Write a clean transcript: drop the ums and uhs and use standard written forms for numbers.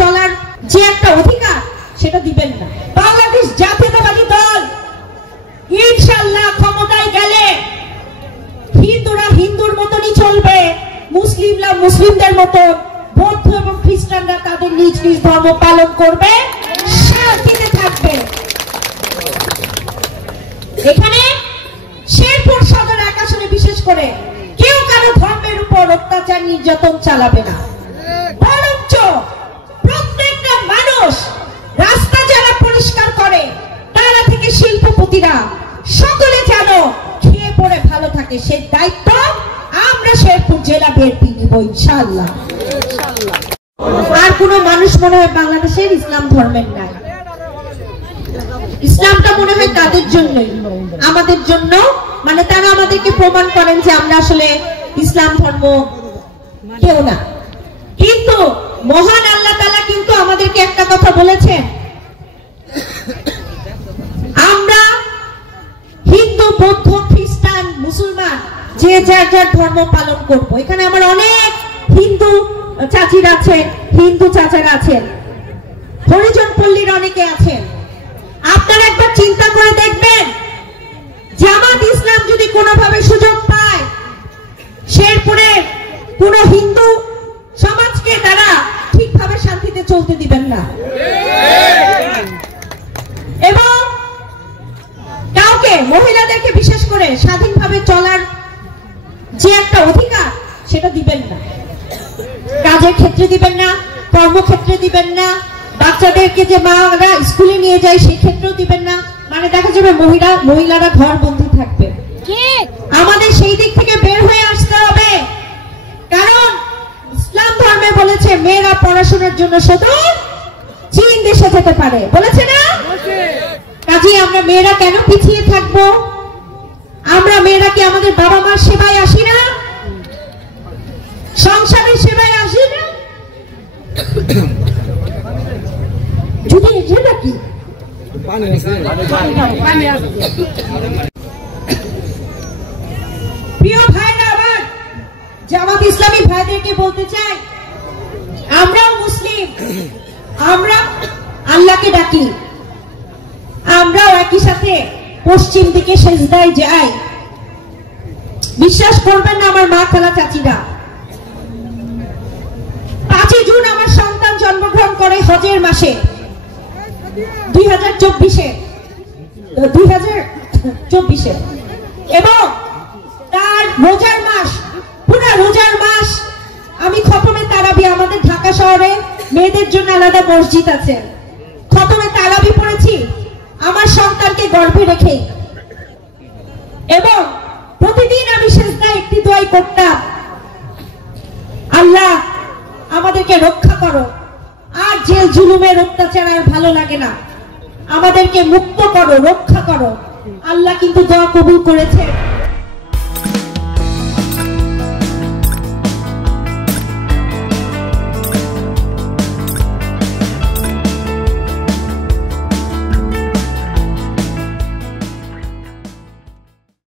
চলার যে একটা অধিকার সেটা দিবেন না। বাংলাদেশ জাতীয়তাবাদী দল ইনশাআল্লাহ ক্ষমতায় গেলে হিন্দুরা হিন্দুর মতনই চলবে, মুসলিমরা মুসলিমদের মতো, বৌদ্ধ এবং খ্রিস্টানরা তাদের নিজ নিজ ধর্ম পালন করবে, শান্তিতে থাকবে। এখানে শেরপুর সদর এক আসনে বিশেষ করে কেউ কারো ধর্মের উপর অত্যাচার নির্যাতন চালাবে না, বরঞ্চ প্রত্যেকটা মানুষ রাস্তা যারা পরিষ্কার করে তারা থেকে শিল্পপতিরা সকলে যেন খেয়ে পড়ে ভালো থাকে, সেই দায়িত্ব আমরা শেরপুর জেলা বিএনপি নিব ইনশাআল্লাহ। আর কোন মানুষ মনে হয় বাংলাদেশের ইসলাম ধর্মের নাই, ইসলামটা মনে হয় তাদের জন্যই, আমাদের জন্য, মানে তারা আমাদেরকে প্রমাণ করেন যে আমরা আসলে ইসলাম ধর্ম কেউ না। কিন্তু মহান আল্লাহ তাআলা কিন্তু আমাদেরকে একটা কথা বলেছেন, আমরা হিন্দু বৌদ্ধ খ্রিস্টান মুসলমান যে যার যার ধর্ম পালন করব। এখানে আমার অনেক হিন্দু চাচিরা আছেন, হিন্দু চাচারা আছেন, হরিজন পল্লীর অনেকে আছেন। আপনারা একবার চিন্তা করে দেখবেন, জামাত ইসলাম যদি কোনোভাবে সুযোগ পায় শেরপুরের কোন হিন্দু সমাজকে তারা ঠিকভাবে শান্তিতে চলতে দিবেন না, এবং কাউকে মহিলাদেরকে বিশেষ করে স্বাধীনভাবে চলার যে একটা অধিকার সেটা দিবেন না। কাজের ক্ষেত্রে দিবেন না, কর্মক্ষেত্রে দিবেন না, বাচ্চাদেরকে যে মারা স্কুলে নিয়ে যায় সেই ক্ষেত্রেও দিবেন না। মানে দেখা যাবে মহিলারা ঘর বন্দী থাকবে। আমাদের সেই দিক থেকে বের হয়ে আসতে হবে, কারণ ইসলাম ধর্মে বলেছে মেয়েরা পড়াশোনার জন্য শুধু চীন দেশে যেতে পারে, বলেছে না? কাজেই আমরা মেয়েরা কেন পিছিয়ে থাকবো? আমরা মেয়েরা কি আমাদের বাবা মার সেবায় আসি না? সংসারের সেবায় আসি না? যদি এটা কি প্রিয় ভাইরা, আবার জামাত ইসলামী ভাইদেরকে বলতে চাই, আমরাও মুসলিম, আমরা আল্লাহকে ডাকি, আমরাও একই সাথে পশ্চিম দিকে সেজদায় যাই। বিশ্বাস করবেন না আমার মা খালা চাচিরা, 5 জুন আমার সন্তান জন্মগ্রহণ করে হজের মাসে 2024 এবং তার রোজার মাস, পুরো রোজার মাস আমি খতমে তারাবি, আমাদের ঢাকা শহরে মেয়েদের জন্য আলাদা মসজিদ আছে, খতমে তারাবি পড়েছি আমার সন্তানকে গর্ভে রেখে, এবং প্রতিদিন আমি সেজদায় একটি দোয়াই করতাম, আল্লাহ আমাদেরকে রক্ষা করো, আর জেল জুলুমের অত্যাচার আর ভালো লাগে না, আমাদেরকে মুক্ত করো, রক্ষা করো। আল্লাহ কিন্তু দোয়া কবুল করেছে।